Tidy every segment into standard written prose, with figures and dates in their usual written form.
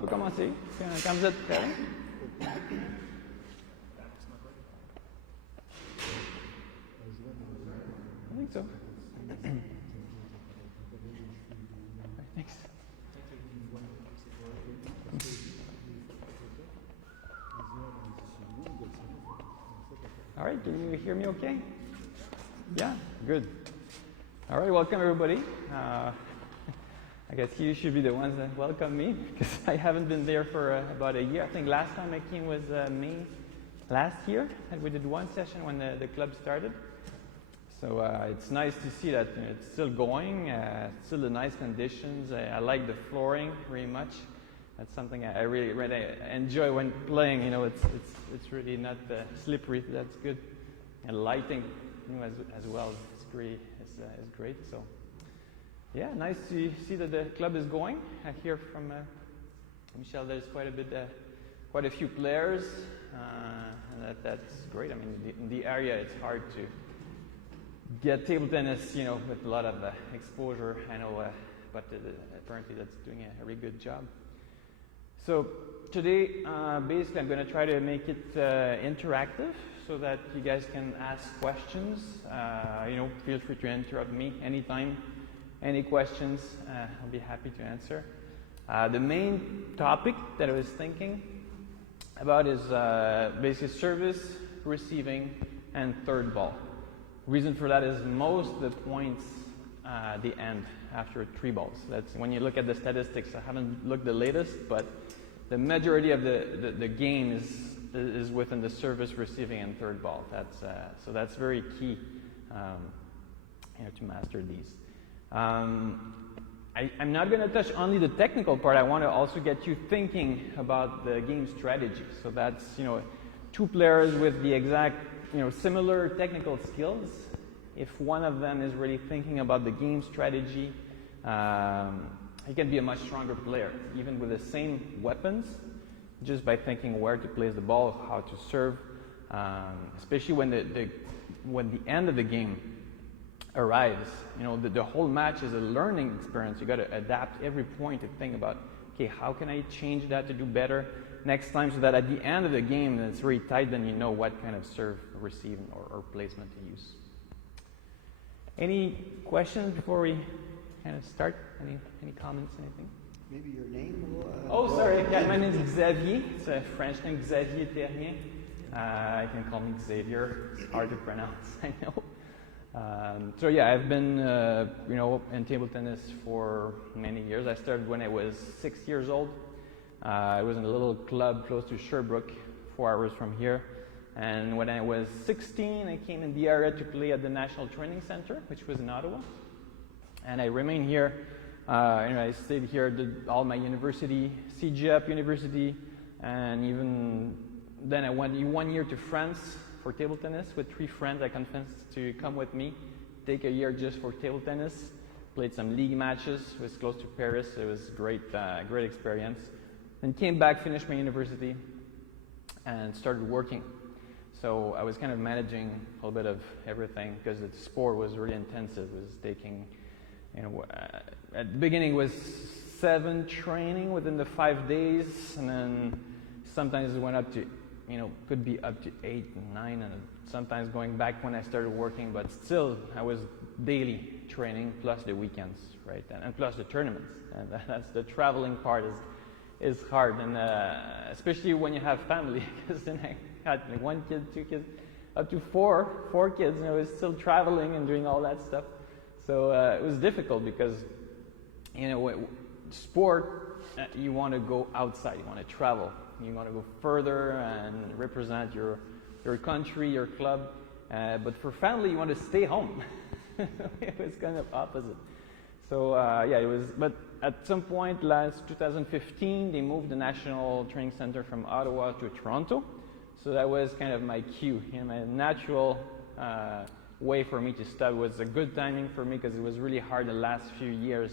peut commencer quand vous êtes prêts. I think so. Thanks. All right, can you hear me okay? Yeah, good. All right, welcome everybody. I guess you should be the ones that welcome me because I haven't been there for about a year. I think last time I came was May last year, and we did one session when the club started. So it's nice to see that it's still going, still the nice conditions. I like the flooring very much. That's something I really enjoy when playing. You know, it's really not slippery. That's good, and lighting, you know, as well. It's great. So yeah, nice to see that the club is going. I hear from Michel there's quite a few players, and that's great. I mean, in the area it's hard to get table tennis, you know, with a lot of exposure. I know, but apparently that's doing a really good job. So today, basically, I'm going to try to make it interactive so that you guys can ask questions. You know, feel free to interrupt me anytime. Any questions, I'll be happy to answer. The main topic that I was thinking about is basically service, receiving, and third ball. Reason for that is most of the points they end after 3 balls. That's when you look at the statistics. I haven't looked the latest, but the majority of the game is within the service, receiving, and third ball. So that's very key, you know, to master these. I'm not going to touch only the technical part. I want to also get you thinking about the game strategy. So that's, you know, 2 players with the exact, you know, similar technical skills. If one of them is really thinking about the game strategy, he can be a much stronger player, even with the same weapons, just by thinking where to place the ball, how to serve, especially when the end of the game arrives. You know, the whole match is a learning experience. You got to adapt every point to think about, okay, how can I change that to do better next time, so that at the end of the game, it's very tight, then you know what kind of serve, receive, or placement to use. Any questions before we kind of start? Any comments, anything? Maybe your name will... Oh, sorry. Yeah, my name is Xavier. It's a French name, Xavier Therien. You can call me Xavier. It's hard to pronounce, I know. So yeah, I've been, you know, in table tennis for many years. I started when I was 6 years old. I was in a little club close to Sherbrooke, 4 hours from here. And when I was 16, I came in the area to play at the National Training Center, which was in Ottawa. And I remained here. You know, I stayed here, did all my university, CGEP University, and even then I went 1 year to France for table tennis with 3 friends. I convinced to come with me, take a year just for table tennis. Played some league matches. It was close to Paris. It was great experience. Then came back, finished my university, and started working. So I was kind of managing a little bit of everything because the sport was really intensive. It was taking, you know, at the beginning it was 7 training within the 5 days, and then sometimes it went up to, you know, could be up to 8 and 9, and sometimes going back when I started working, but still I was daily training plus the weekends, right, and plus the tournaments, and that's the traveling part is hard, and especially when you have family, because then I had like 1 kid, 2 kids, up to 4 kids, and I was still traveling and doing all that stuff. So it was difficult because, you know, sport, you want to go outside, you want to travel, you want to go further and represent your country, your club, but for family, you want to stay home. It was kind of opposite. So yeah, it was, but at some point last 2015, they moved the National Training Center from Ottawa to Toronto. So that was kind of my cue, you know, my natural way for me to start. It was a good timing for me because it was really hard the last few years,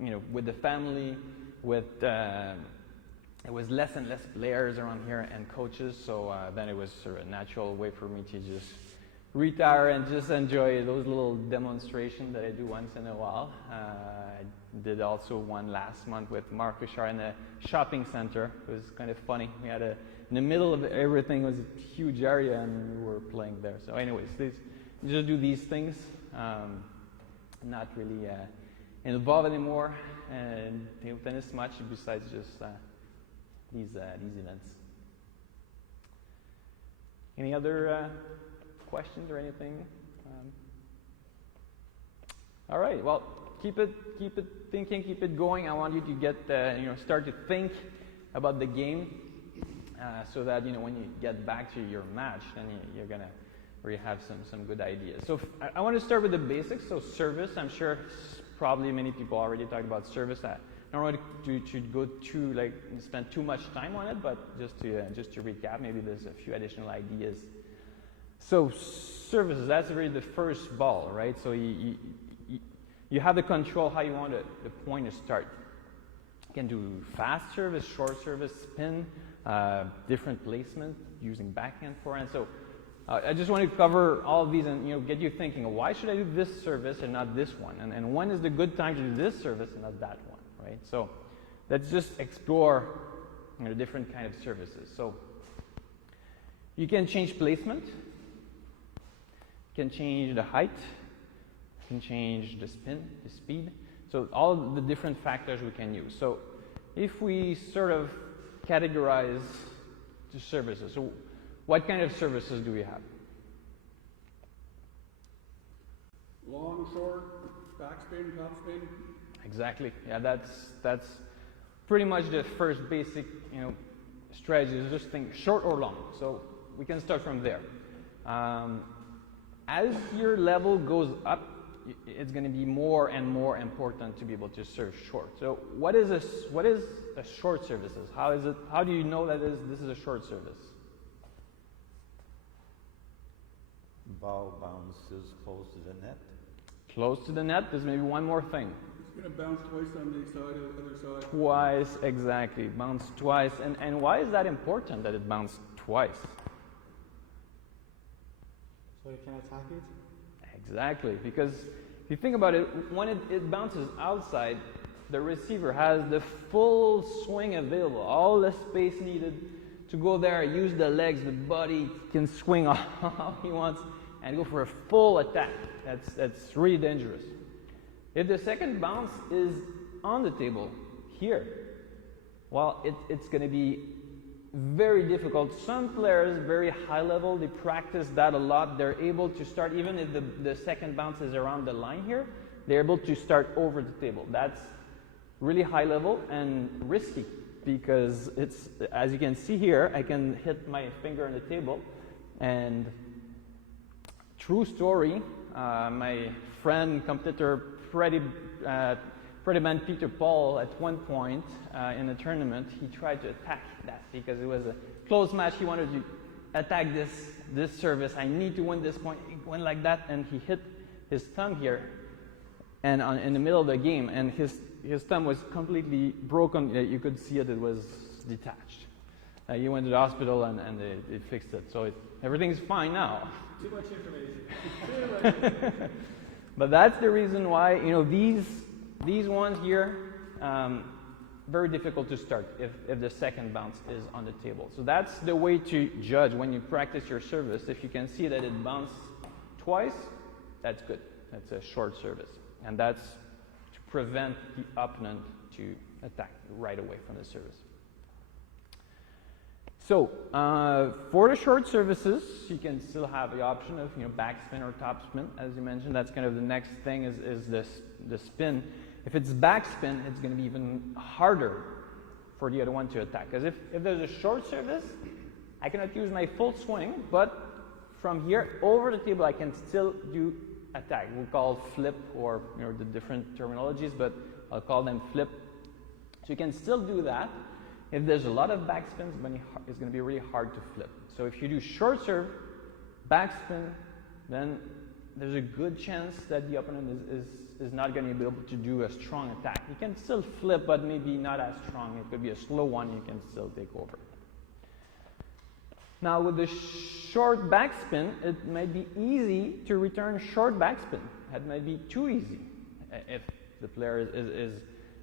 you know, with the family, with it was less and less players around here and coaches. So then it was sort of a natural way for me to just retire and just enjoy those little demonstrations that I do once in a while. I did also one last month with Mark Richard in a shopping center. It was kind of funny. We had in the middle of everything was a huge area and we were playing there. So anyways, just do these things. Not really involved anymore and table tennis much besides just these events. Any other questions or anything? All right. Well, keep it thinking, keep it going. I want you to get start to think about the game, so that when you get back to your match, then you're gonna really have some good ideas. So I want to start with the basics. So service. I'm sure probably many people already talked about service. I don't want to go through spend too much time on it, but just to recap, maybe there's a few additional ideas. So services, that's really the first ball, right? So you have the control how you want the point to start. You can do fast service, short service, spin, different placement using backhand, forehand. So I just want to cover all of these and get you thinking, why should I do this service and not this one? And when is the good time to do this service and not that one, right? So let's just explore different kind of services. So you can change placement, you can change the height, you can change the spin, the speed. So all the different factors we can use. So if we sort of categorize the services, so what kind of services do we have? Long, short, backspin, topspin. Exactly. Yeah, that's pretty much the first basic strategy. Is just think short or long. So we can start from there. As your level goes up, it's going to be more and more important to be able to serve short. So what is a short services? How do you know that this is a short service? Ball bounces close to the net. Close to the net. There's maybe one more thing. It's going to bounce twice on the side of the other side. Twice, exactly. Bounce twice. And why is that important that it bounced twice? So you can attack it? Exactly. Because if you think about it, when it bounces outside, the receiver has the full swing available, all the space needed to go there, use the legs, the body, can swing all he wants and go for a full attack. That's really dangerous. If the second bounce is on the table here, well, it's going to be very difficult. Some players, very high level, they practice that a lot. They're able to start, even if the second bounce is around the line here, they're able to start over the table. That's really high level and risky because it's, as you can see here, I can hit my finger on the table. And true story, my friend, competitor, pretty man Peter Paul, at one point in a tournament, he tried to attack that because it was a close match. He wanted to attack this service. I need to win this point. He went like that, and he hit his thumb here, and in the middle of the game, and his thumb was completely broken. You could see it was detached. He went to the hospital, and they fixed it. So everything's fine now. Too much information. But that's the reason why these ones here, very difficult to start if the second bounce is on the table. So that's the way to judge when you practice your service. If you can see that it bounced twice, that's good. That's a short service. And that's to prevent the opponent to attack right away from the service. So for the short services, you can still have the option of backspin or topspin, as you mentioned. That's kind of the next thing is the spin. If it's backspin, it's going to be even harder for the other one to attack. Because if there's a short service, I cannot use my full swing, but from here over the table, I can still do attack. We call flip or the different terminologies, but I'll call them flip. So you can still do that. If there's a lot of backspins, it's going to be really hard to flip. So if you do short serve, backspin, then there's a good chance that the opponent is not going to be able to do a strong attack. You can still flip, but maybe not as strong. It could be a slow one. You can still take over. Now with the short backspin, it might be easy to return short backspin. It might be too easy. If the player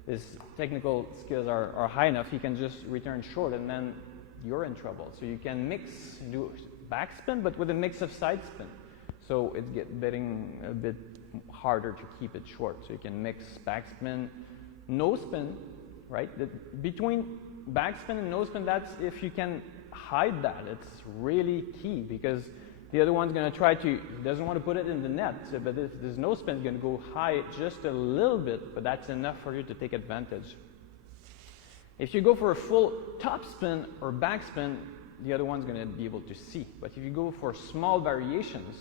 his technical skills are high enough, he can just return short and then you're in trouble. So you can do backspin, but with a mix of side spin. So it's getting a bit harder to keep it short. So you can mix backspin, no spin, right? Between backspin and no spin, that's if you can hide that. It's really key because the other one's going to try to, he doesn't want to put it in the net, so, but if there's no spin, it's going to go high just a little bit, but that's enough for you to take advantage. If you go for a full top spin or backspin, the other one's going to be able to see. But if you go for small variations,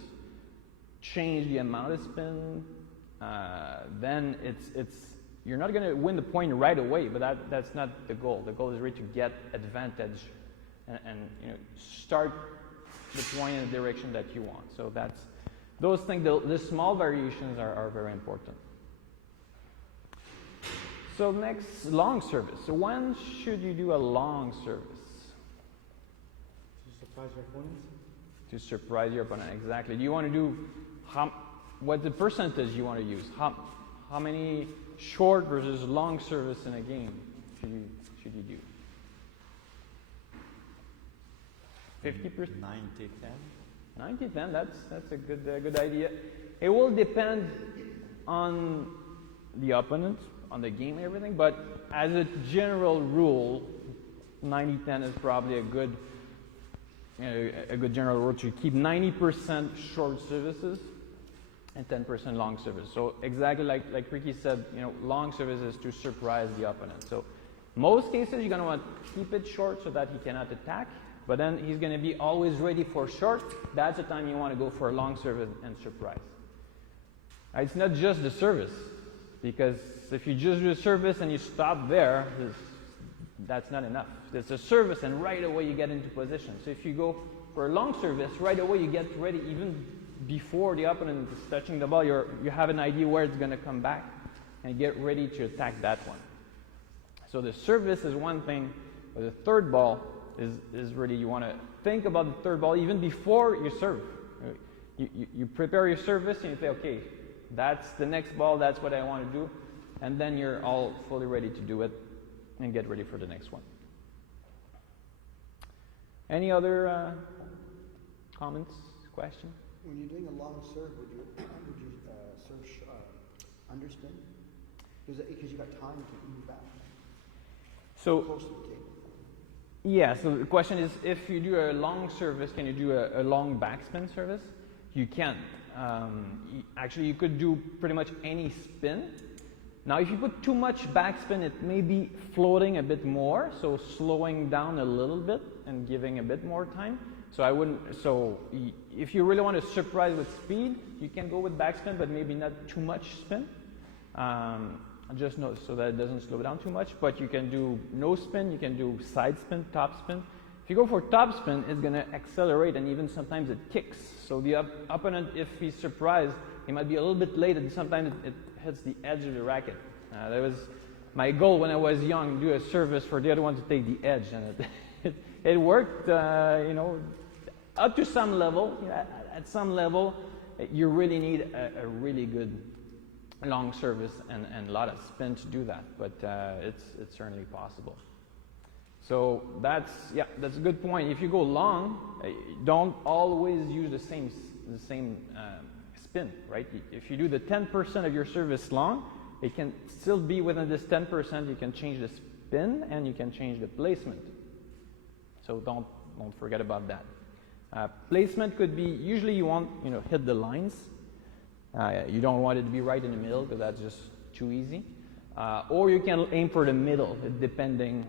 change the amount of spin, then you're not going to win the point right away, but that's not the goal. The goal is really to get advantage and start the point in the direction that you want. So those things, the small variations are very important. So next, long service. So when should you do a long service? To surprise your opponents? To surprise your opponent, exactly. Do you want to do, what the percentage you want to use? How many short versus long service in a game should you do? 50%? 90-10. 90-10, that's a good idea. It will depend on the opponent, on the game and everything, but as a general rule, 90-10 is probably a good general rule to keep 90% short services and 10% long service. So exactly like Ricky said, long service is to surprise the opponent. So most cases you're going to want to keep it short so that he cannot attack. But then he's going to be always ready for short. That's the time you want to go for a long service and surprise. It's not just the service, because if you just do a service and you stop there, that's not enough. It's a service and right away you get into position. So if you go for a long service, right away you get ready even before the opponent is touching the ball. You have an idea where it's going to come back and get ready to attack that one. So the service is one thing, but the third ball is really, you want to think about the third ball even before you serve. You prepare your service and you say, okay, that's the next ball, that's what I want to do, and then you're all fully ready to do it and get ready for the next one. Any other comments, questions? When you're doing a long serve, would you serve underspin? Because you got time to move back So close to the table. yeah, so the question is, if you do a long service, can you do a long backspin service? You can. Actually, you could do pretty much any spin. Now, if you put too much backspin, it may be floating a bit more, so slowing down a little bit and giving a bit more time. So if you really want to surprise with speed, you can go with backspin, but maybe not too much spin. Just so that it doesn't slow down too much, but you can do no spin, you can do side spin, top spin. If you go for top spin, it's going to accelerate and even sometimes it kicks. So the opponent, if he's surprised, he might be a little bit late and sometimes it hits the edge of the racket. That was my goal when I was young, do a service for the other one to take the edge, and it worked, up to some level. At some level, you really need a really good long service and a lot of spin to do that, but it's certainly possible. So that's a good point. If you go long, don't always use the same spin, right? If you do the 10% of your service long, it can still be within this 10%. You can change the spin and you can change the placement. So don't forget about that. Placement could be, usually you want hit the lines. You don't want it to be right in the middle because that's just too easy. Or you can aim for the middle, depending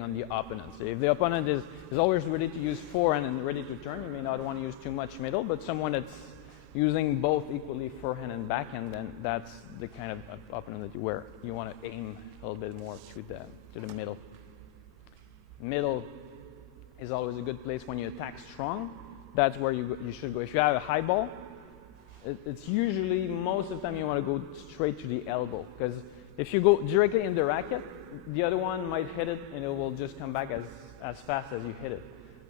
on the opponent. So if the opponent is always ready to use forehand and ready to turn, you may not want to use too much middle, but someone that's using both equally forehand and backhand, then that's the kind of opponent that you want to aim a little bit more to the middle. Middle is always a good place when you attack strong. That's where you should go. If you have a high ball, it's usually most of the time you want to go straight to the elbow, because if you go directly in the racket, the other one might hit it and it will just come back as fast as you hit it.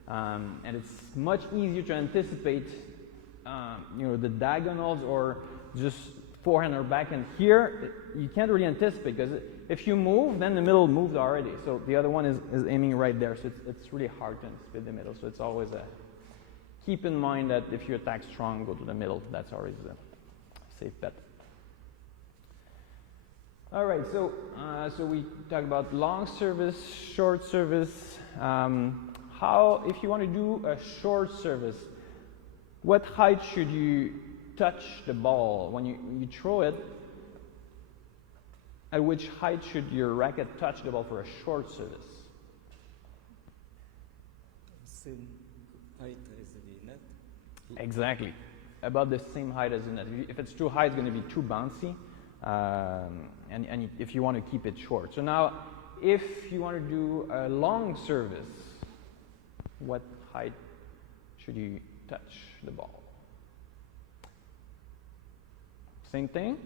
And it's much easier to anticipate, the diagonals or just forehand or backhand. Here, you can't really anticipate because if you move, then the middle moved already. So the other one is aiming right there. So it's really hard to anticipate the middle. So it's always keep in mind that if you attack strong, go to the middle. That's always a safe bet. All right, so we talked about long service, short service. If you want to do a short service, what height should you touch the ball when you throw it? At which height should your racket touch the ball for a short service? Same height as the net. Exactly, about the same height as the net. If it's too high, it's going to be too bouncy. And if you want to keep it short. So now, if you want to do a long service, what height should you touch the ball? Same thing?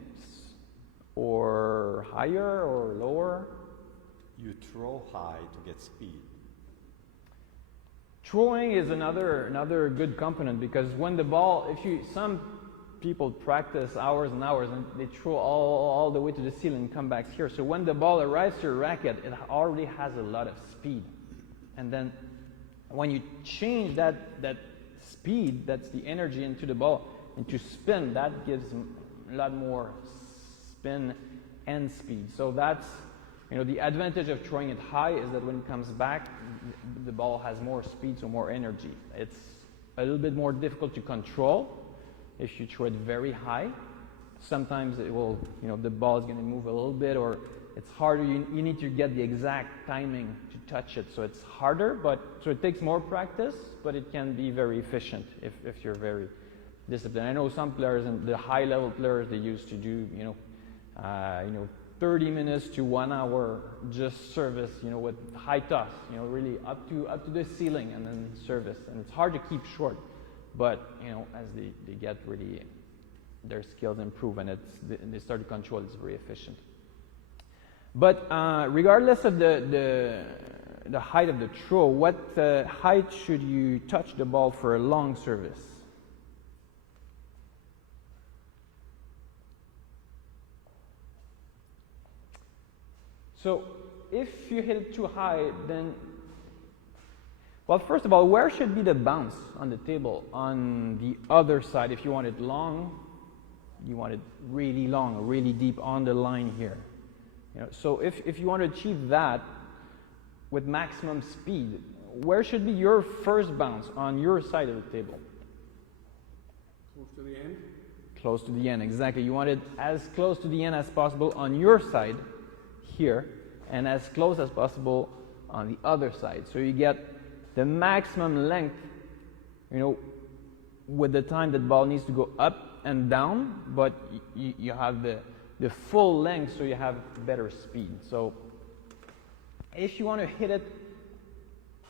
Or higher or lower? You throw high to get speed. Throwing is another good component because when the ball, some people practice hours and hours and they throw all the way to the ceiling and come back here. So when the ball arrives to your racket, it already has a lot of speed. And then when you change that speed, that's the energy into the ball, into spin, that gives a lot more spin and speed. So that's, the advantage of throwing it high is that when it comes back, the ball has more speed, so more energy. It's a little bit more difficult to control if you throw it very high. Sometimes it will, the ball is going to move a little bit, or it's harder. You need to get the exact timing to touch it, so it's harder. So it takes more practice, but it can be very efficient if you're very disciplined. I know some players, and the high-level players, they used to do, 30 minutes to 1 hour just service, with high toss, really up to the ceiling and then service. And it's hard to keep short. But as they get really, their skills improve and they start to control, it's very efficient. But regardless of the height of the throw, what height should you touch the ball for a long service? So if you hit it too high, then well, first of all, where should be the bounce on the table? On the other side, if you want it long, you want it really long, really deep on the line here. So if you want to achieve that with maximum speed, where should be your first bounce on your side of the table? Close to the end. Close to the end, exactly. You want it as close to the end as possible on your side here, and as close as possible on the other side. So you get the maximum length, with the time that ball needs to go up and down, but you have the full length, so you have better speed. So if you want to hit it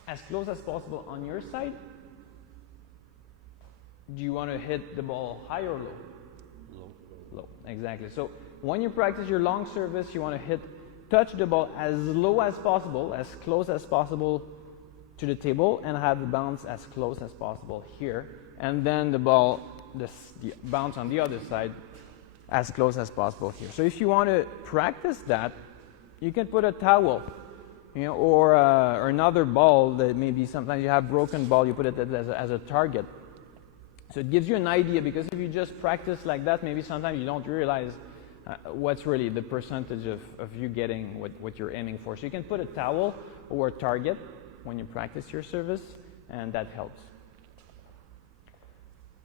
as close as possible on your side, do you want to hit the ball high or low? Low, exactly. So when you practice your long service, you want to touch the ball as low as possible, as close as possible to the table, and have the bounce as close as possible here, and then the ball, the bounce on the other side, as close as possible here. So if you want to practice that, you can put a towel, or another ball that maybe sometimes you have broken ball, you put it as a target. So it gives you an idea, because if you just practice like that, maybe sometimes you don't realize what's really the percentage of you getting what you're aiming for. So you can put a towel or a target when you practice your service, and that helps.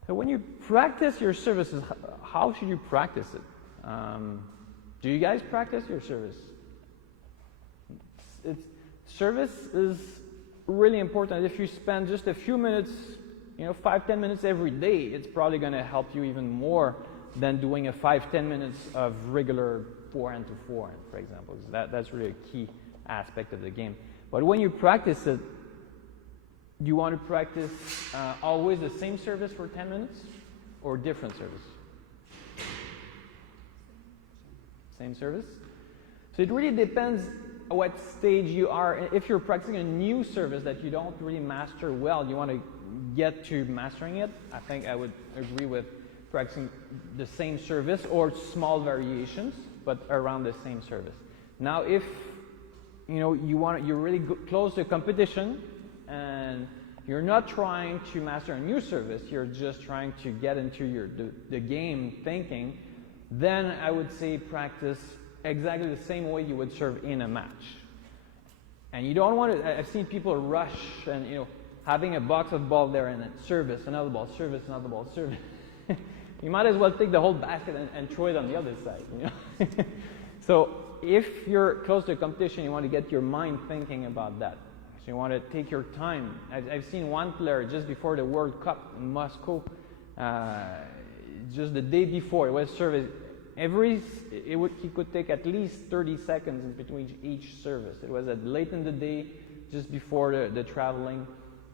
So when you practice your services, how should you practice it? Do you guys practice your service? Service is really important. If you spend just a few minutes, 5-10 minutes every day, it's probably going to help you even more than doing a 5-10 minutes of regular forehand to forehand, for example. That's really a key aspect of the game. But when you practice it, do you want to practice always the same service for 10 minutes or different service? Same service? So it really depends what stage you are. If you're practicing a new service that you don't really master well, you want to get to mastering it, I think I would agree with practicing the same service or small variations, but around the same service. Now, if you're really close to a competition and you're not trying to master a new service, you're just trying to get into the game thinking, then I would say practice exactly the same way you would serve in a match. And you don't want to, I've seen people rush and having a box of ball there and then service, another ball, service, another ball, service. You might as well take the whole basket and throw it on the other side. So if you're close to a competition, you want to get your mind thinking about that. So you want to take your time. I've seen one player just before the World Cup in Moscow, just the day before, it was service. He could take at least 30 seconds in between each service. It was late in the day, just before the traveling.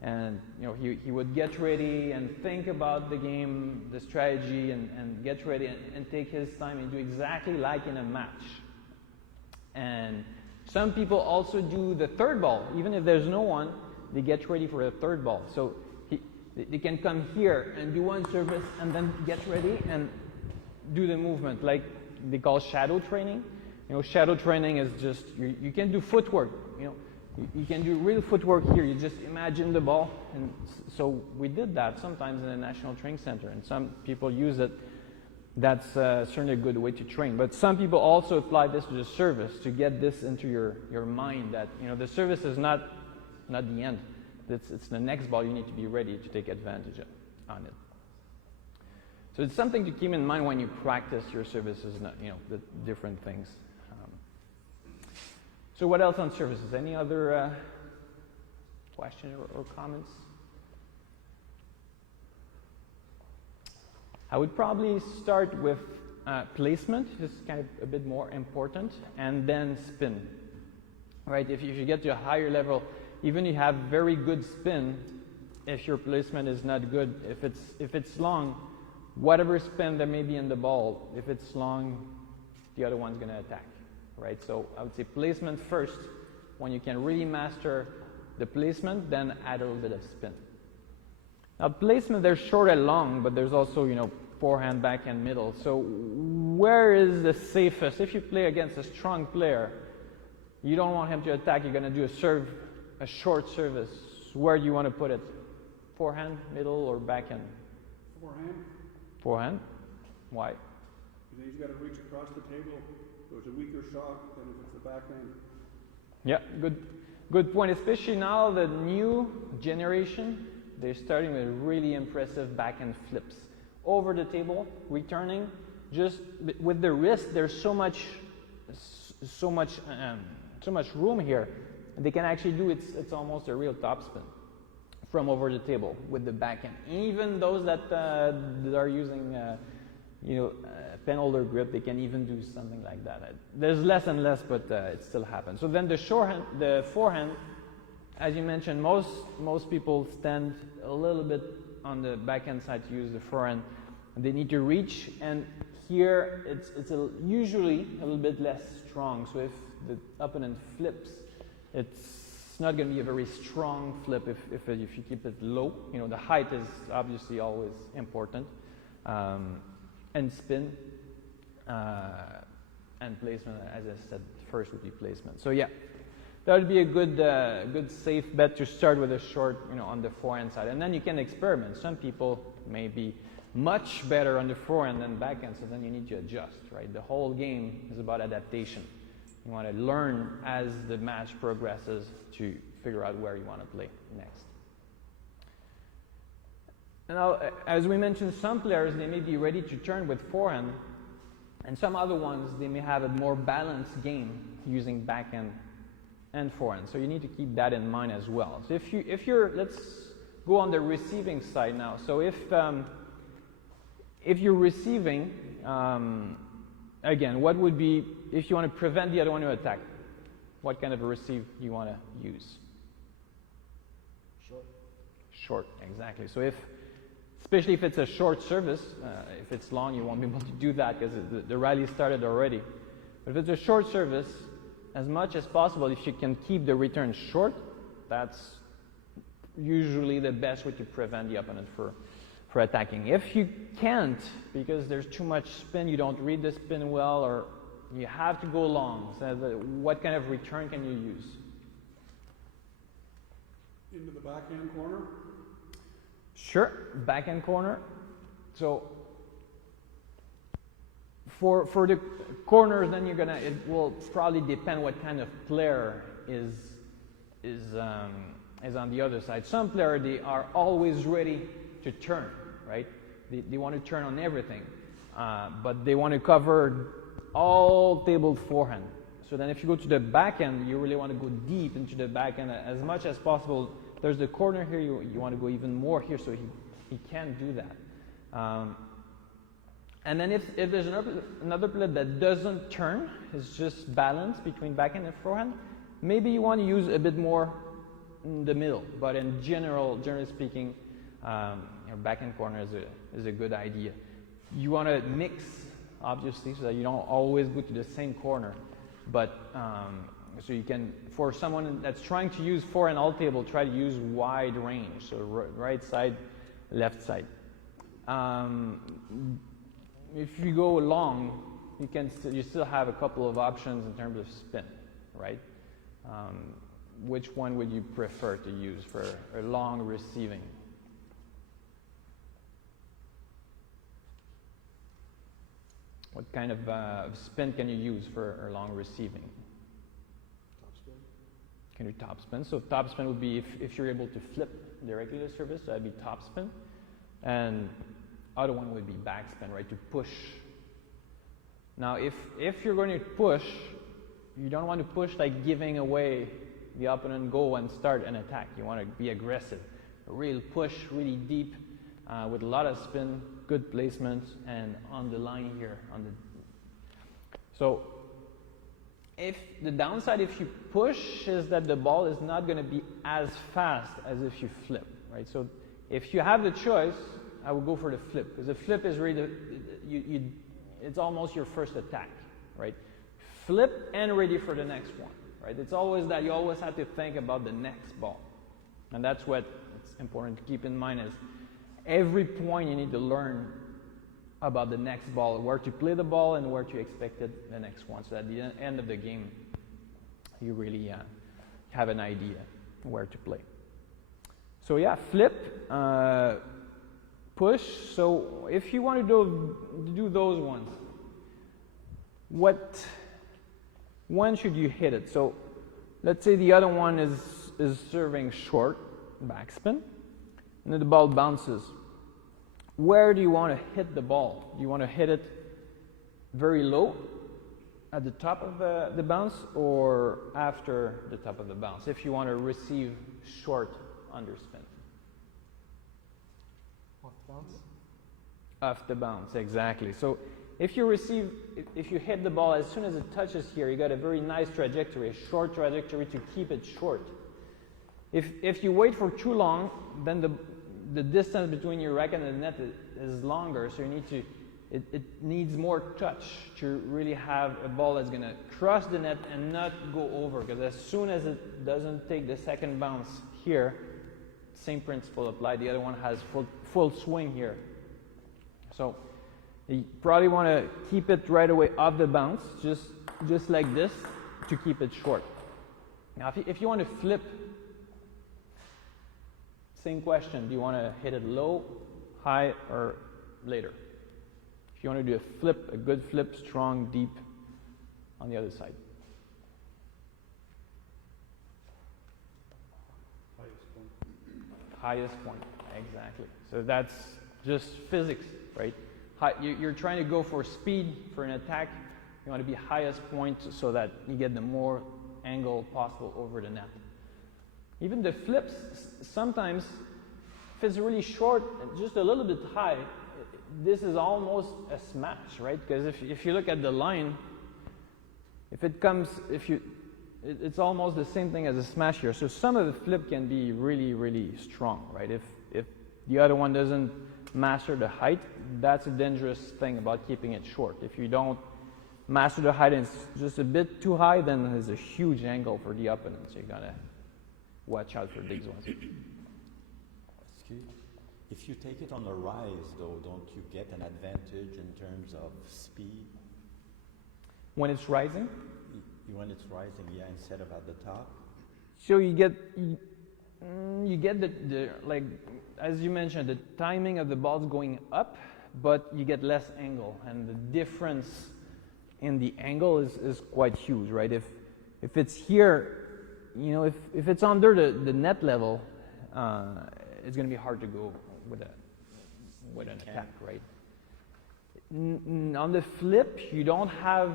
And he would get ready and think about the game, the strategy, and get ready and take his time and do exactly like in a match. And some people also do the third ball. Even if there's no one, they get ready for the third ball. So they can come here and do one service and then get ready and do the movement, like they call shadow training. Shadow training is just, you can do footwork. You can do real footwork here. You just imagine the ball. And so we did that sometimes in the National Training Center, and some people use it. That's certainly a good way to train. But some people also apply this to the service to get this into your mind that the service is not the end. It's the next ball. You need to be ready to take advantage on it. So it's something to keep in mind when you practice your services, the different things. So what else on services? Any other questions or comments? I would probably start with placement, just kind of a bit more important, and then spin. Right? If you get to a higher level, even you have very good spin, if your placement is not good, if it's long, whatever spin there may be in the ball, if it's long, the other one's going to attack. Right? So I would say placement first. When you can really master the placement, then add a little bit of spin. Now placement, there's short and long, but there's also forehand, backhand, middle. So where is the safest? If you play against a strong player, you don't want him to attack. You're going to do a short service. Where do you want to put it? Forehand, middle, or backhand? Forehand. Forehand. Why? Because he's got to reach across the table. So it's a weaker shot than if it's the backhand. Yeah, good point. Especially now, the new generation, they're starting with really impressive backhand flips. Over the table, returning, just with the wrist, there's so much room here. They can actually do it's almost a real topspin from over the table with the backhand. Even those that are using pen holder grip, they can even do something like that. There's less and less, but it still happens. So then the forehand, as you mentioned, most people stand a little bit on the backhand side to use the forehand. They need to reach, and here it's usually a little bit less strong. So if the opponent flips, it's not going to be a very strong flip if you keep it low. The height is obviously always important. And spin and placement, as I said, first would be placement. So yeah, that would be a good safe bet to start with a short, on the forehand side, and then you can experiment. Some people may be much better on the forehand than backhand, so then you need to adjust. Right? The whole game is about adaptation. You want to learn as the match progresses to figure out where you want to play next. Now, as we mentioned, some players, they may be ready to turn with forehand, and some other ones, they may have a more balanced game using backhand and forehand. So you need to keep that in mind as well. So if you're, let's go on the receiving side now. So if you're receiving, again, what would be, if you want to prevent the other one to attack, what kind of a receive do you want to use? Short, exactly. So especially if it's a short service, if it's long, you won't be able to do that because the rally started already. But if it's a short service, as much as possible, if you can keep the return short, that's usually the best way to prevent the opponent for attacking. If you can't, because there's too much spin, you don't read the spin well, or you have to go long, so what kind of return can you use? Into the backhand corner? Sure, backhand corner. So for the corners, then it will probably depend what kind of player is on the other side. Some players, they are always ready to turn, right? They want to turn on everything, but they want to cover all tabled forehand. So then if you go to the backhand, you really want to go deep into the backhand as much as possible. There's the corner here, you want to go even more here, so he can't do that. And then if there's another player that doesn't turn, it's just balance between backhand and forehand, maybe you want to use a bit more in the middle. But in generally speaking, your backhand corner is a good idea. You want to mix, obviously, so that you don't always go to the same corner. But so you can, for someone that's trying to use forehand all table, try to use wide range, so right side, left side. If you go long, you still have a couple of options in terms of spin, right? Which one would you prefer to use for a long receiving? What kind of spin can you use for a long receiving? Topspin. Can you topspin? So topspin would be if you're able to flip the regular service, so that'd be topspin. And other one would be backspin, right, to push. Now, if you're going to push, you don't want to push like giving away the opponent go and start an attack. You want to be aggressive. A real push, really deep, with a lot of spin, good placement, and on the line here. So, if the downside if you push is that the ball is not going to be as fast as if you flip, right? So, if you have the choice, I would go for the flip, because the flip is really it's almost your first attack, right? Flip and ready for the next one, right? It's always that you always have to think about the next ball, and that's what it's important to keep in mind is every point you need to learn about the next ball, where to play the ball and where to expect it the next one. So at the end of the game, you really have an idea where to play. So yeah, flip. Push. So if you want to do those ones, when should you hit it? So let's say the other one is serving short, backspin, and then the ball bounces. Where do you want to hit the ball? Do you want to hit it very low at the top of the bounce or after the top of the bounce if you want to receive short underspin? Off the bounce, exactly. So if you hit the ball as soon as it touches here, you got a very nice trajectory, a short trajectory to keep it short. If you wait for too long, then the distance between your racket and the net is longer, so it needs more touch to really have a ball that's going to cross the net and not go over, because as soon as it doesn't take the second bounce here, same principle applied. The other one has full swing here. So you probably want to keep it right away off the bounce, just like this, to keep it short. Now, if you want to flip, same question. Do you want to hit it low, high, or later? If you want to do a flip, a good flip, strong, deep, on the other side. Highest point, exactly. So that's just physics, right? You're trying to go for speed for an attack. You want to be highest point so that you get the more angle possible over the net. Even the flips, sometimes, if it's really short, just a little bit high, this is almost a smash, right? Because if you look at the line, it's almost the same thing as a smash here. So some of the flip can be really, really strong, right? If the other one doesn't master the height, that's a dangerous thing about keeping it short. If you don't master the height and it's just a bit too high, then there's a huge angle for the opponent. So you gotta watch out for these ones. If you take it on the rise, though, don't you get an advantage in terms of speed? When it's rising? When it's rising, yeah, instead of at the top? So you get the like, as you mentioned, the timing of the ball's going up, but you get less angle. And the difference in the angle is quite huge, right? If it's here, you know, if it's under the net level, it's going to be hard to go with an attack, right? On the flip, you don't have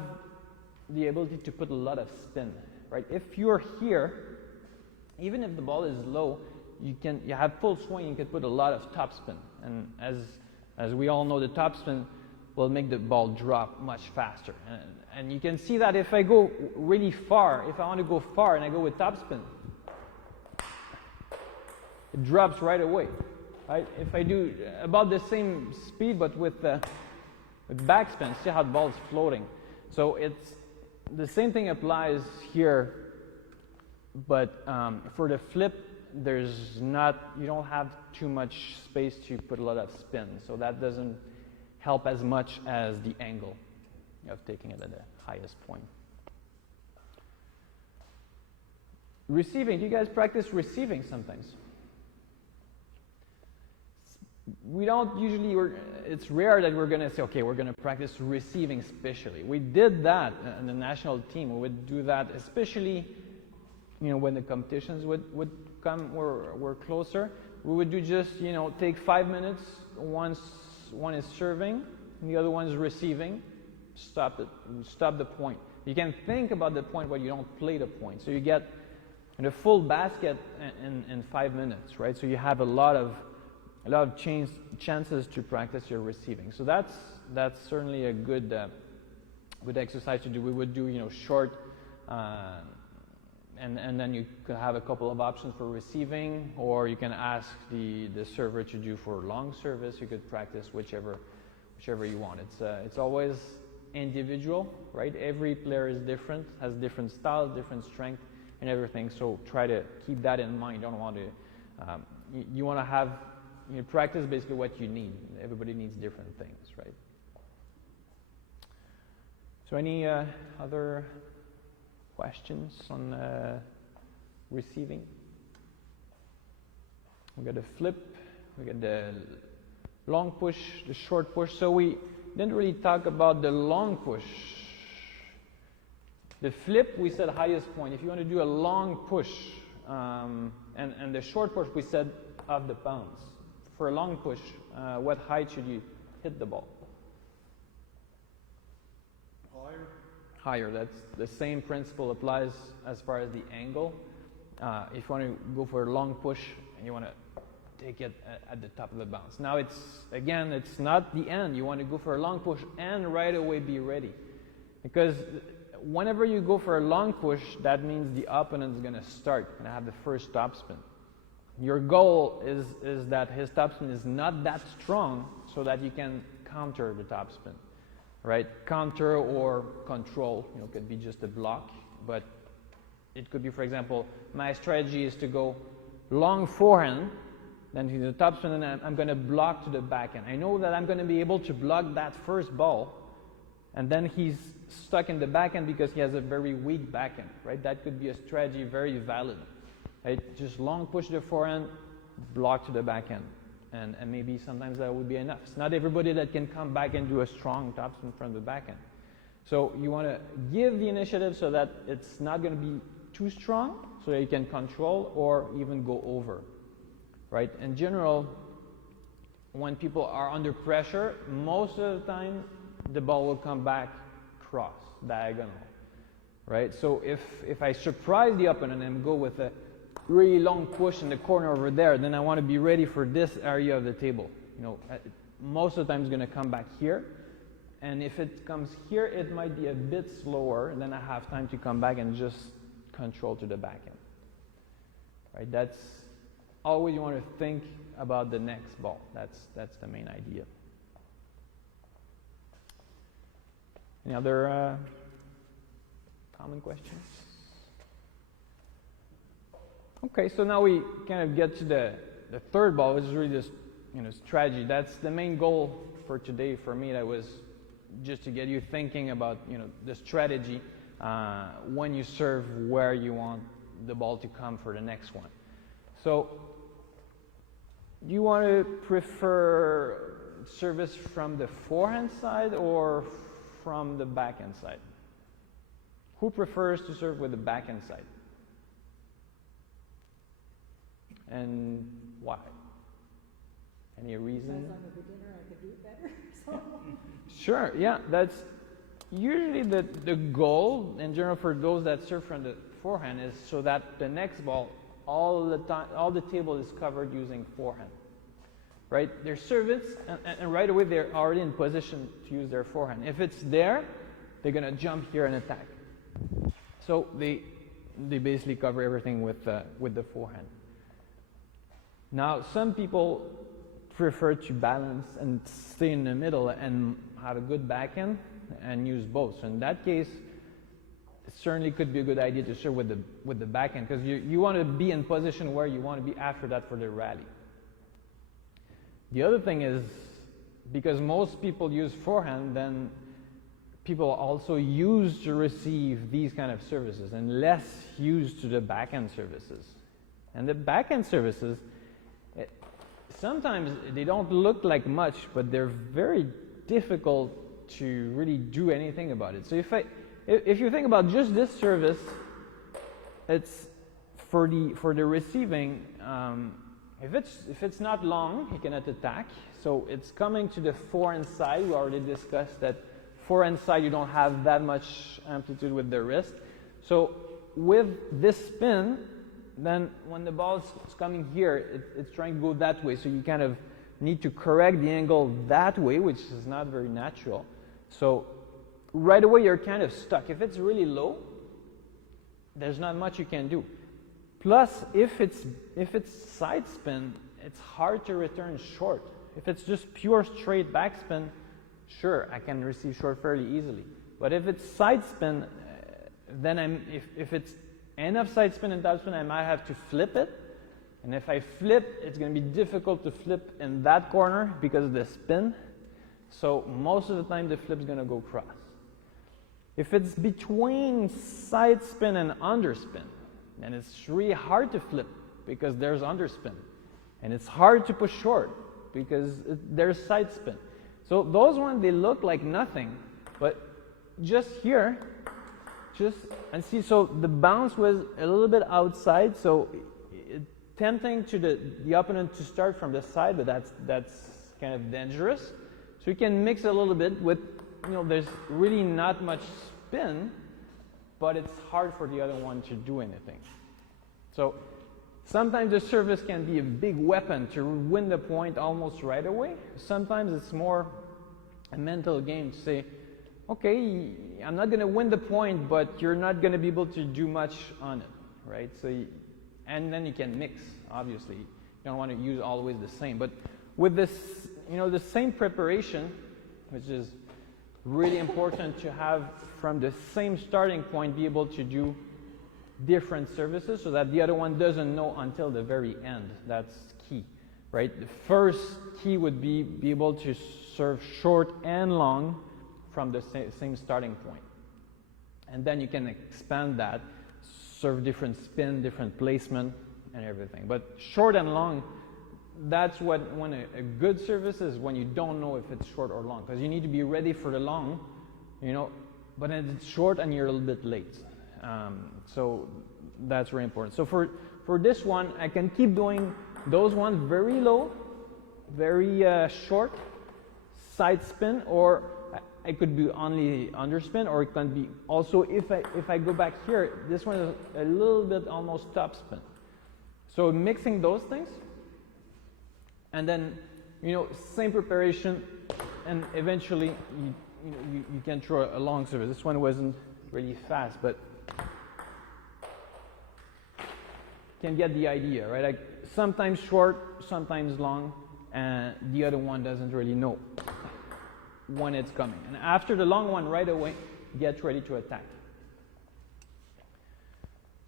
the ability to put a lot of spin, right? If you're here, even if the ball is low, you have full swing. You can put a lot of topspin, and as we all know, the topspin will make the ball drop much faster. And you can see that if I go really far, if I want to go far and I go with topspin, it drops right away. Right? If I do about the same speed but with backspin, see how the ball is floating. So it's the same thing applies here, but for the flip, you don't have too much space to put a lot of spin, so that doesn't help as much as the angle of taking it at the highest point. Receiving, do you guys practice receiving sometimes? We don't usually, it's rare that we're going to say, okay, we're going to practice receiving specially. We did that in the national team. We would do that especially, you know, when the competitions would come, we're closer. We would do just, you know, take 5 minutes. One is serving, and the other one is receiving. Stop the point. You can think about the point, but you don't play the point. So you get the full basket in 5 minutes, right? So you have a lot of chances to practice your receiving. So that's certainly a good exercise to do. We would do, you know, short, and then you could have a couple of options for receiving, or you can ask the server to do for long service. You could practice whichever you want. It's always individual, right? Every player is different, has different styles, different strength, and everything. So try to keep that in mind. You don't want to. You want to have. You practice basically what you need. Everybody needs different things, right? So any other questions on receiving? We got the flip, we got the long push, the short push. So we didn't really talk about the long push. The flip, we said highest point. If you want to do a long push, and the short push, we said off the bounce. For a long push, what height should you hit the ball? Higher. Higher. That's the same principle applies as far as the angle. If you want to go for a long push and you want to take it at the top of the bounce. Now it's not the end. You want to go for a long push and right away be ready, because whenever you go for a long push, that means the opponent is going to start and have the first topspin. Your goal is that his topspin is not that strong so that you can counter the topspin, right? Counter or control, you know, could be just a block, but it could be, for example, my strategy is to go long forehand, then to the topspin, and I'm going to block to the backhand. I know that I'm going to be able to block that first ball, and then he's stuck in the backhand because he has a very weak backhand, right? That could be a strategy very valid. Right? Just long push the forehand, block to the backhand, and maybe sometimes that would be enough. It's not everybody that can come back and do a strong topspin from the backhand. So you want to give the initiative so that it's not going to be too strong, so that you can control or even go over. Right? In general, when people are under pressure, most of the time the ball will come back cross, diagonal. Right? So if I surprise the opponent and go with a really long push in the corner over there, then I want to be ready for this area of the table. You know, most of the time it's going to come back here, and if it comes here, it might be a bit slower, and then I have time to come back and just control to the backhand. Right? That's always, you want to think about the next ball. That's the main idea. Any other common questions? Okay, so now we kind of get to the third ball, which is really just, strategy. That's the main goal for today for me. That was just to get you thinking about, the strategy when you serve, where you want the ball to come for the next one. So, do you want to prefer service from the forehand side or from the backhand side? Who prefers to serve with the backhand side? And why? Any reason? Because I'm a beginner, I could do it better. So. Sure, yeah, that's usually the goal in general for those that serve from the forehand is so that the next ball, all the table is covered using forehand. Right? Their service, and right away they're already in position to use their forehand. If it's there, they're going to jump here and attack. So they basically cover everything with the forehand. Now, some people prefer to balance and stay in the middle and have a good backhand and use both. So in that case, it certainly could be a good idea to serve with the backhand because you want to be in position where you want to be after that for the rally. The other thing is, because most people use forehand, then people also used to receive these kind of services and less used to the backhand services. And the backhand services, sometimes they don't look like much, but they're very difficult to really do anything about it. So if you think about just this service, it's for the receiving. If it's not long, he cannot attack. So it's coming to the forehand side. We already discussed that forehand side you don't have that much amplitude with the wrist. So with this spin, then when the ball is coming here, it's trying to go that way. So you kind of need to correct the angle that way, which is not very natural. So right away you're kind of stuck. If it's really low, there's not much you can do. Plus, if it's side spin, it's hard to return short. If it's just pure straight backspin, sure, I can receive short fairly easily. But if it's side spin, then if it's enough side spin and top spin, I might have to flip it. And if I flip, it's going to be difficult to flip in that corner because of the spin. So most of the time, the flip is going to go cross. If it's between side spin and underspin, then it's really hard to flip because there's underspin. And it's hard to push short because there's side spin. So those ones, they look like nothing. But just here, and see, so the bounce was a little bit outside, so tempting to the opponent to start from the side, but that's kind of dangerous. So you can mix a little bit with, there's really not much spin, but it's hard for the other one to do anything. So sometimes the service can be a big weapon to win the point almost right away. Sometimes it's more a mental game to say, okay, I'm not going to win the point, but you're not going to be able to do much on it, right? So, and then you can mix, obviously. You don't want to use always the same. But with this, the same preparation, which is really important to have from the same starting point, be able to do different services so that the other one doesn't know until the very end. That's key, right? The first key would be able to serve short and long from the same starting point. And then you can expand that, serve different spin, different placement, and everything. But short and long, that's when a good service is when you don't know if it's short or long, because you need to be ready for the long, but then it's short and you're a little bit late. So that's very important. So for this one, I can keep doing those ones very low, very short, side spin, or it could be only underspin, or it can be also, if I go back here, this one is a little bit almost top spin. So mixing those things, and then, same preparation, and eventually you can throw a long service. This one wasn't really fast, but can get the idea, right? Like sometimes short, sometimes long, and the other one doesn't really know. when it's coming. And after the long one, right away, get ready to attack.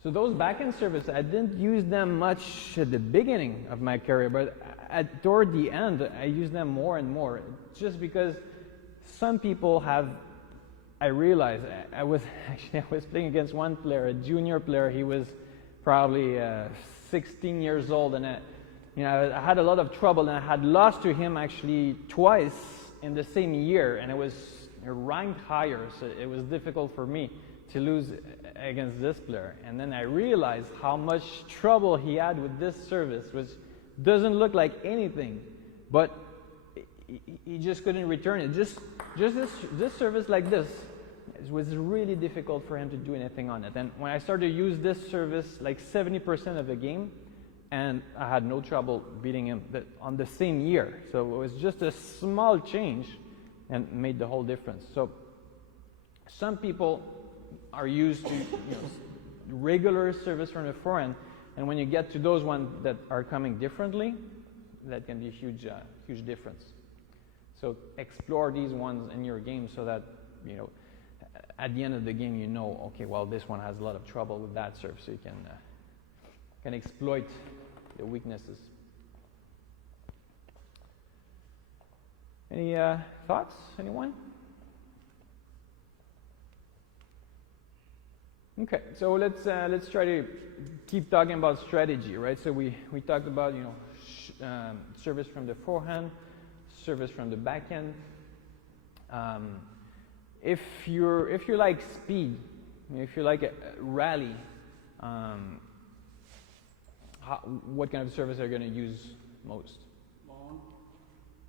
So those backhand services, I didn't use them much at the beginning of my career, but toward the end, I used them more and more. Just because some people have, I realized, I was playing against one player, a junior player. He was probably 16 years old, and I had a lot of trouble, and I had lost to him actually twice in the same year, and it was ranked higher, so it was difficult for me to lose against this player. And then I realized how much trouble he had with this service, which doesn't look like anything, but he just couldn't return it. Just this service like this, it was really difficult for him to do anything on it. And when I started to use this service like 70% of the game, and I had no trouble beating him on the same year. So it was just a small change and made the whole difference. So some people are used to regular service from the forehand, and when you get to those ones that are coming differently, that can be a huge difference. So explore these ones in your game so that at the end of the game okay, well, this one has a lot of trouble with that serve, so you can exploit the weaknesses. Any thoughts, anyone? Okay, so let's try to keep talking about strategy, right? So we talked about service from the forehand, service from the backhand. If you like speed, if you like a rally, what kind of service are you going to use most?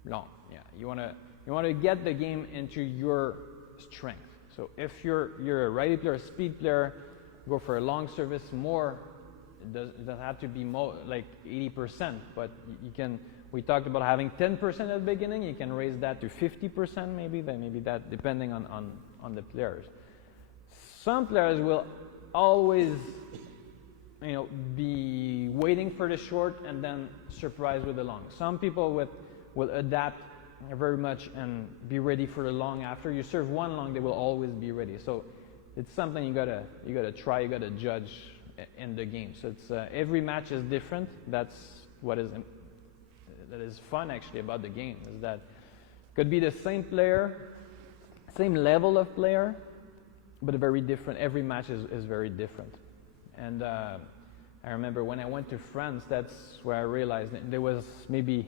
Long, yeah. You want to get the game into your strength. So if you're a righty player, a speed player, go for a long service more. It doesn't have to be like 80%, but you can. We talked about having 10% at the beginning. You can raise that to 50%, maybe that depending on the players. Some players will always, be waiting for the short and then surprise with the long. Some people will adapt very much and be ready for the long. After you serve one long, they will always be ready. So it's something you gotta try, you gotta judge in the game. So it's every match is different. That's what is fun actually about the game, is that it could be the same player, same level of player, but very different. Every match is very different. And I remember when I went to France, that's where I realized that there was maybe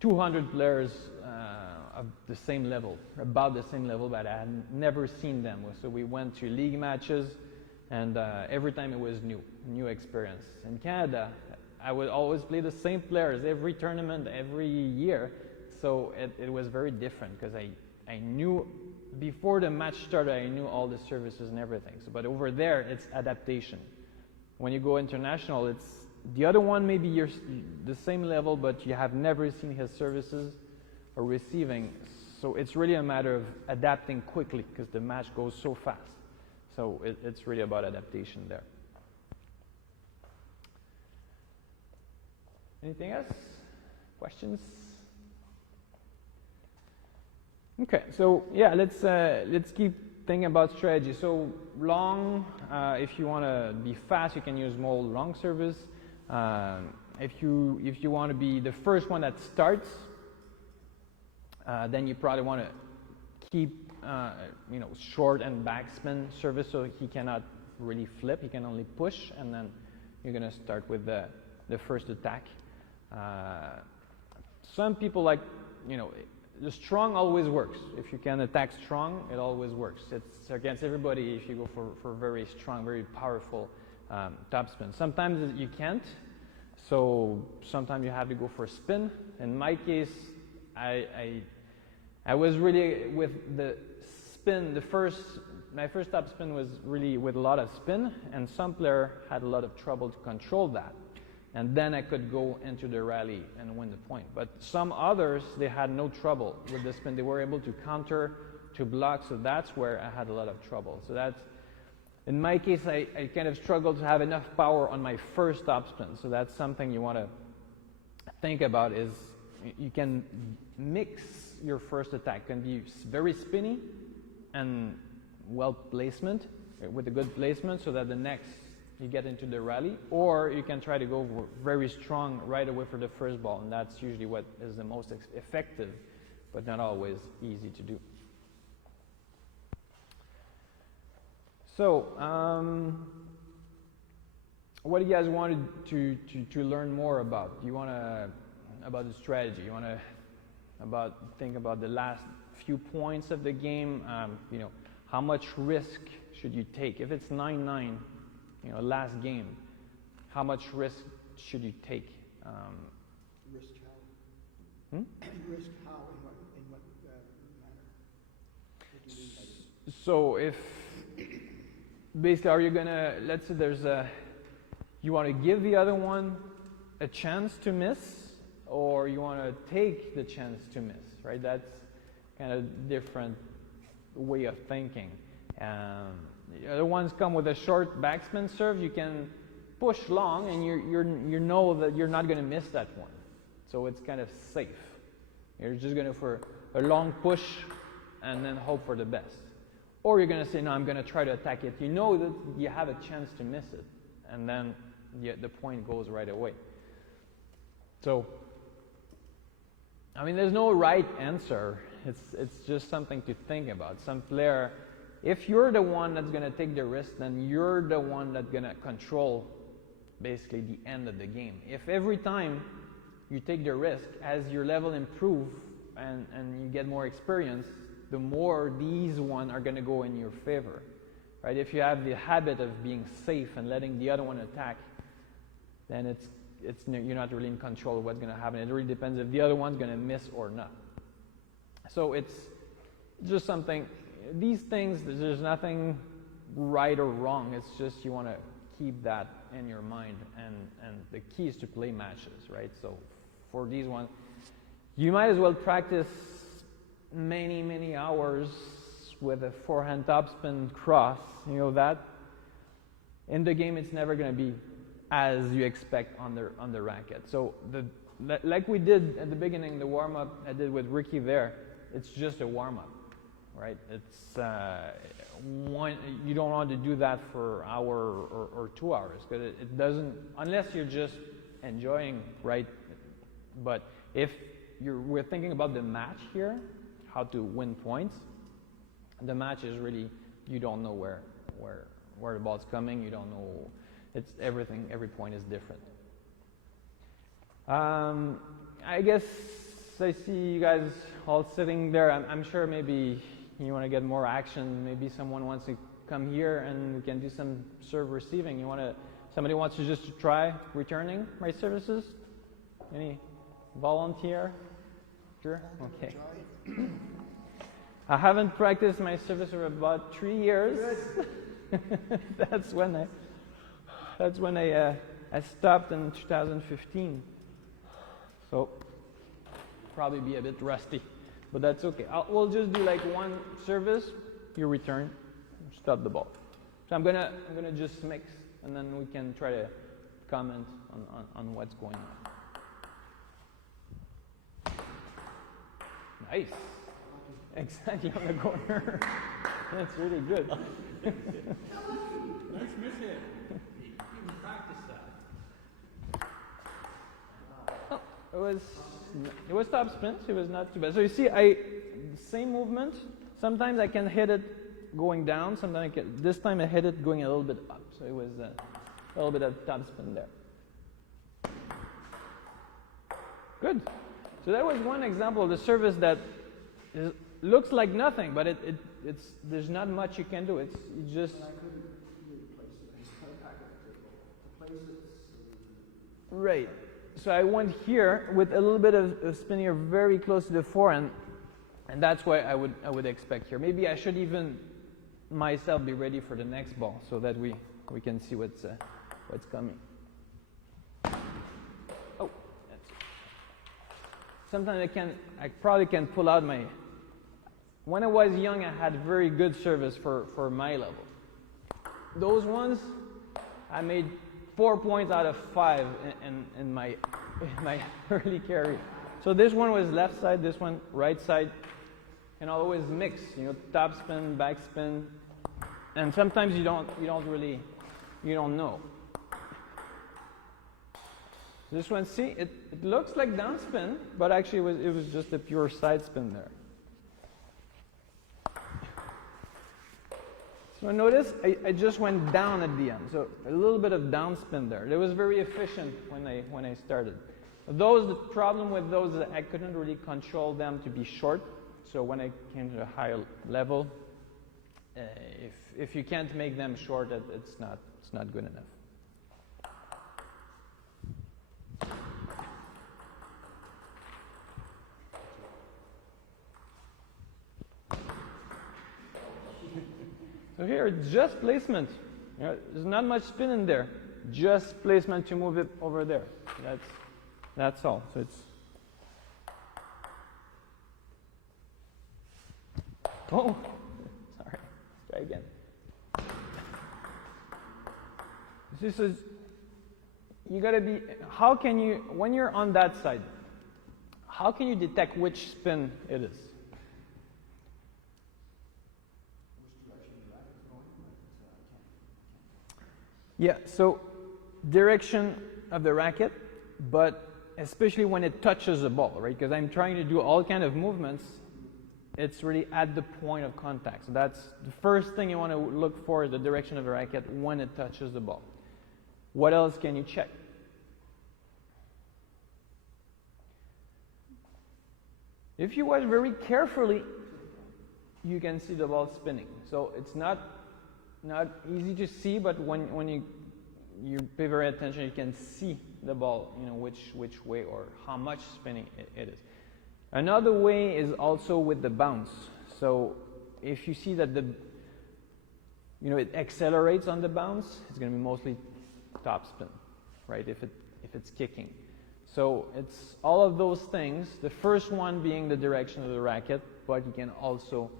200 players of the same level, about the same level, but I had never seen them. So we went to league matches, and every time it was new experience. In Canada, I would always play the same players every tournament, every year, so it was very different because I knew, before the match started, I knew all the services and everything. So, but over there, it's adaptation. When you go international, it's the other one, maybe you're the same level, but you have never seen his services or receiving. So it's really a matter of adapting quickly because the match goes so fast. So it's really about adaptation there. Anything else? Questions? Okay, so yeah, let's keep thinking about strategy. So long, if you want to be fast, you can use more long service. If you want to be the first one that starts, then you probably want to keep short and backspin service, so he cannot really flip. He can only push, and then you're going to start with the first attack. Some people like, the strong always works. If you can attack strong, it always works. It's against everybody if you go for very strong, very powerful topspin. Sometimes you can't, so sometimes you have to go for a spin. In my case, I was really with the spin. My first topspin was really with a lot of spin, and some player had a lot of trouble to control that. And then I could go into the rally and win the point. But some others, they had no trouble with the spin. They were able to counter, to block, so that's where I had a lot of trouble. So that's, in my case, I kind of struggled to have enough power on my first topspin. So that's something you want to think about, is you can mix your first attack can be very spinny and well placement, with a good placement, so that the next you get into the rally, or you can try to go very strong right away for the first ball, and that's usually what is the most effective, but not always easy to do. So, what do you guys want to learn more about? Do you want to about the strategy? You want to think about the last few points of the game? You know, how much risk should you take? If it's 9-9, you know, last game, how much risk should you take? Risk how? Risk how? In what manner? What do you mean by this? So if basically, are you gonna, let's say there's you want to give the other one a chance to miss, or you want to take the chance to miss, right? That's kind of different way of thinking. The other ones come with a short backspin serve. You can push long, and you know that you're not going to miss that one. So it's kind of safe. You're just going to for a long push, and then hope for the best. Or you're going to say, no, I'm going to try to attack it. You know that you have a chance to miss it, and then the point goes right away. So, I mean, there's no right answer. It's just something to think about. Some player, if you're the one that's going to take the risk, then you're the one that's going to control basically the end of the game. If every time you take the risk, as your level improves and you get more experience, the more these ones are going to go in your favor, right? If you have the habit of being safe and letting the other one attack, then you're not really in control of what's going to happen. It really depends if the other one's going to miss or not. So it's just something. These things, there's nothing right or wrong. It's just you want to keep that in your mind, and the key is to play matches, right? So for these ones, you might as well practice many hours with a forehand topspin cross. You know that in the game it's never going to be as you expect on the racket. So like we did at the beginning, the warm-up I did with Ricky there, it's just a warm-up, right? It's you don't want to do that for an hour or 2 hours, because it doesn't, unless you're just enjoying, right? But if we're thinking about the match here, how to win points, the match is really, you don't know where the ball's coming, you don't know, it's everything, every point is different. I guess I see you guys all sitting there. I'm sure maybe you want to get more action. Maybe someone wants to come here and we can do some serve receiving. Somebody wants to just try returning my services? Any volunteer? Sure? Okay. I haven't practiced my service for about 3 years. That's when I stopped in 2015. So probably be a bit rusty, but that's okay. We'll just do like one service, you return, stop the ball. So I'm gonna just mix, and then we can try to comment on what's going on. Nice. Exactly on the corner. That's really good. Nice miss hit. You can practice that. It was top spins. It was not too bad. So you see, same movement. Sometimes I can hit it going down. Sometimes this time I hit it going a little bit up. So it was a little bit of top spin there. Good. So that was one example of the service that looks like nothing, but there's not much you can do. It's just. And I couldn't really place it. I just put it back at the table. To place it. Right. So I went here with a little bit of spin here, very close to the forehand, and that's what I would expect here. Maybe I should even myself be ready for the next ball, so that we can see what's coming. Oh, sometimes I probably can pull out my. When I was young, I had very good service for my level. Those ones, I made 4 points out of 5 in my early career. So this one was left side, this one right side, and I'll always mix, top spin, back spin, and sometimes you don't know. This one, see, it looks like down spin, but actually it was just a pure side spin there. So notice I just went down at the end, so a little bit of down spin there. It was very efficient when I started. The problem with those is I couldn't really control them to be short. So when I came to a higher level, if you can't make them short, it's not good enough. So here, it's just placement. There's not much spin in there. Just placement to move it over there. That's all. So it's. Oh, sorry. Let's try again. This is. You gotta be. How can you, when you're on that side, how can you detect which spin it is? Yeah, so direction of the racket, but especially when it touches the ball, right? Because I'm trying to do all kind of movements, it's really at the point of contact. So that's the first thing you want to look for, the direction of the racket when it touches the ball. What else can you check? If you watch very carefully, you can see the ball spinning. So it's not easy to see, but when you pay very attention, you can see the ball, which way or how much spinning it is. Another way is also with the bounce. So if you see that it accelerates on the bounce, it's going to be mostly top spin, right? If it's kicking. So it's all of those things. The first one being the direction of the racket, but you can also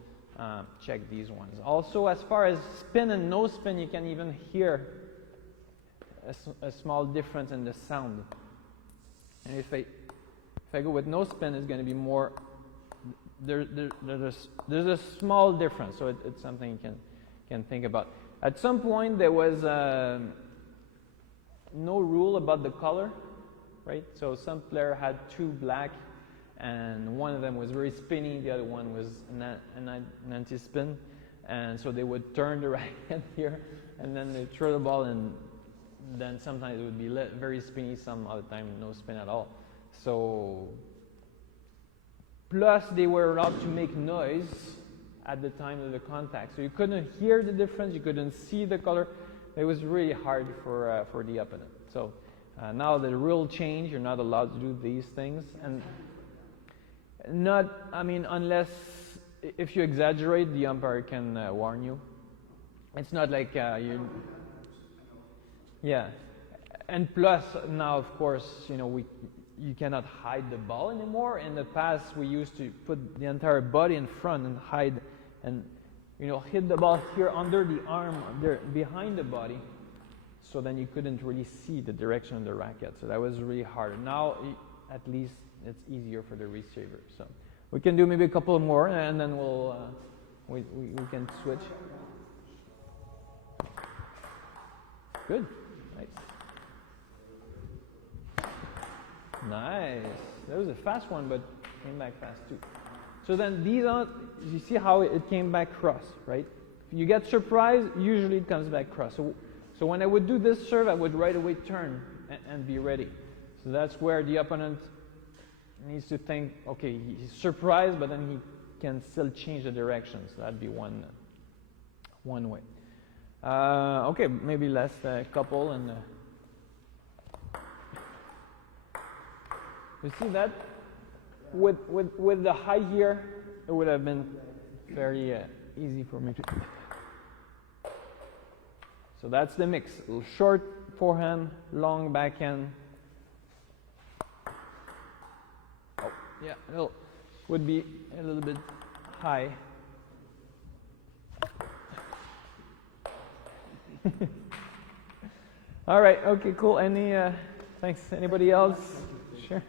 check these ones. Also, as far as spin and no spin, you can even hear a small difference in the sound. And if I go with no spin, it's going to be more. There's a small difference, so it's something you can think about. At some point, there was no rule about the color, right? So some player had two black, and one of them was very spinny, the other one was an anti-spin, and so they would turn the racket here, and then they throw the ball, and then sometimes it would be very spinny, some other time no spin at all. So, plus they were allowed to make noise at the time of the contact, so you couldn't hear the difference, you couldn't see the color. It was really hard for the opponent. So now the rule change, you're not allowed to do these things, and unless if you exaggerate, the umpire can warn you. It's not like you. Yeah, and plus now, of course, you cannot hide the ball anymore. In the past, we used to put the entire body in front and hide, and hit the ball here under the arm, there behind the body, so then you couldn't really see the direction of the racket. So that was really hard. Now, at least it's easier for the receiver. So we can do maybe a couple more, and then we can switch. Good. Nice. That was a fast one, but came back fast too. So then these are, you see how it came back cross, right? If you get surprised, usually it comes back cross. So when I would do this serve, I would right away turn and be ready. So that's where the opponent needs to think, okay, he's surprised, but then he can still change the direction. So that'd be one way. Okay, maybe last couple, and you see that with the high here, it would have been very easy for me to. So that's the mix: short forehand, long backhand. Oh, yeah, it would be a little bit high. All right. Okay. Cool. Thanks. Anybody else? Sure.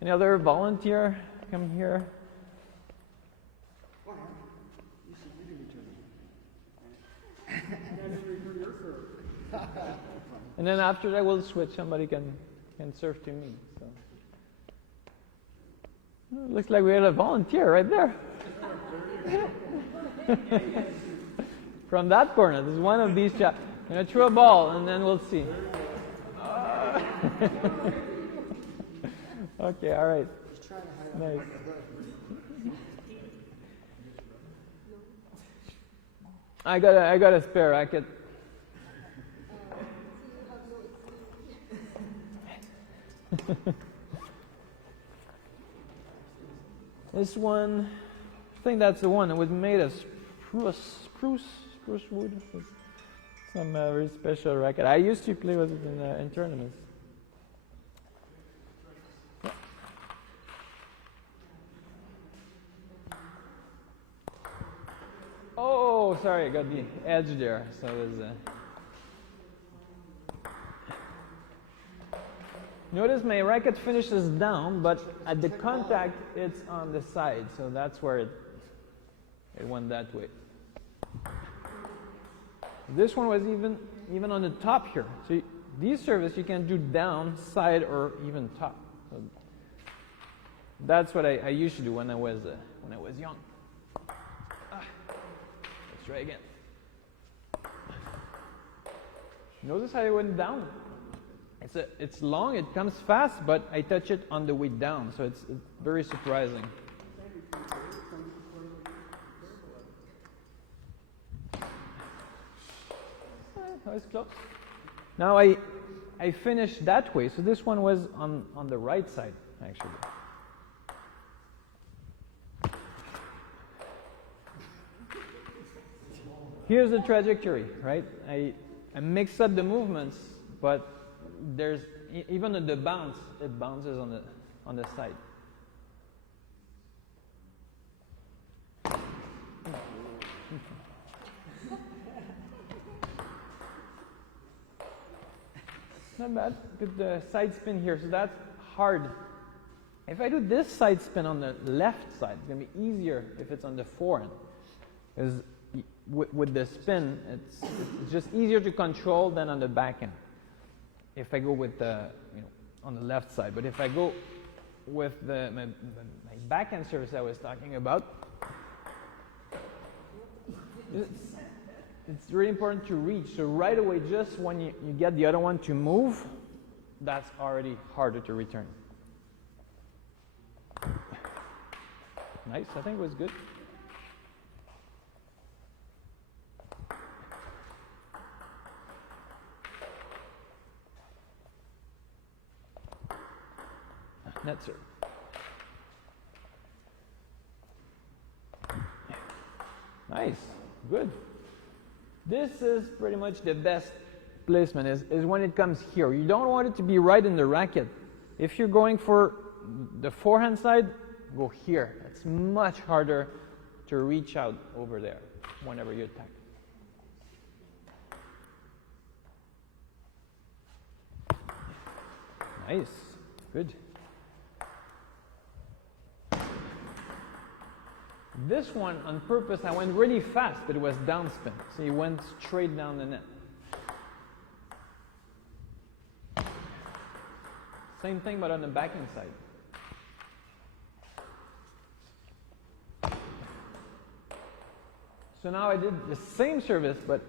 Any other volunteer come here? Go ahead. You see, you do return. And then return your serve. And then after that, we'll switch. Somebody can serve to me. So. Oh, looks like we had a volunteer right there. From that corner, this is one of these chaps. I'm going to throw a ball, and then we'll see. Okay, all right. Just trying to hide Nice. I got a spare racket. This one, I think that's the one. It was made of spruce wood. Some very special racket. I used to play with it in tournaments. Yeah. Oh, sorry, I got the edge there. So it was. Notice my racket finishes down, but at the contact, it's on the side. So that's where it went that way. This one was even on the top here. So these service you can do down, side, or even top. So that's what I used to do when I was young. Let's try again. Notice how it went down. It's long. It comes fast, but I touch it on the way down. So it's very surprising. That was close. Now I finished that way, so this one was on the right side, actually. Here's the trajectory, right? I mix up the movements, but there's even at the bounce, it bounces on the side. Not bad. Put the side spin here, so that's hard. If I do this side spin on the left side, it's going to be easier if it's on the forehand. Because with the spin, it's just easier to control than on the backhand. If I go with on the left side, but if I go with my backhand service I was talking about, it's really important to reach. So right away, just when you get the other one to move, that's already harder to return. Nice, I think it was good. Net serve. Nice, good. This is pretty much the best placement is when it comes here. You don't want it to be right in the racket. If you're going for the forehand side, go here. It's much harder to reach out over there whenever you attack. Nice, good. This one, on purpose, I went really fast, but it was downspin. So he went straight down the net. Same thing, but on the backhand side. So now I did the same service, but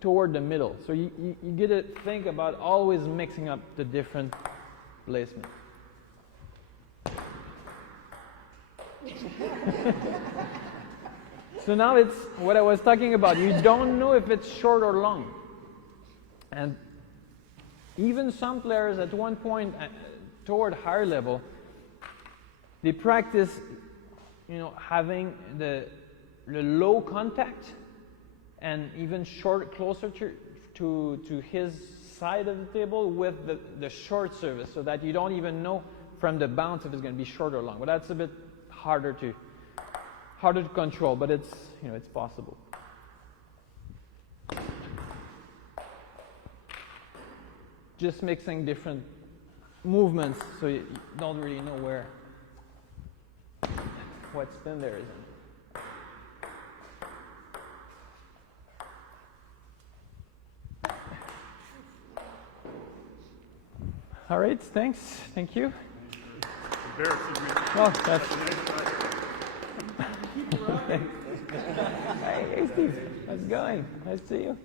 toward the middle. So you get to think about always mixing up the different placement. So now it's what I was talking about. You don't know if it's short or long. And even some players at one point toward higher level, they practice, having the low contact and even closer to his side of the table with the short service, so that you don't even know from the bounce if it's going to be short or long. But that's a bit harder to control, but it's possible. Just mixing different movements, so you don't really know what spin there is in. All right, thanks. Thank you. Embarrassing me. Well, that's. Keep rocking. Hey, Steve. How's it going? Nice to see you.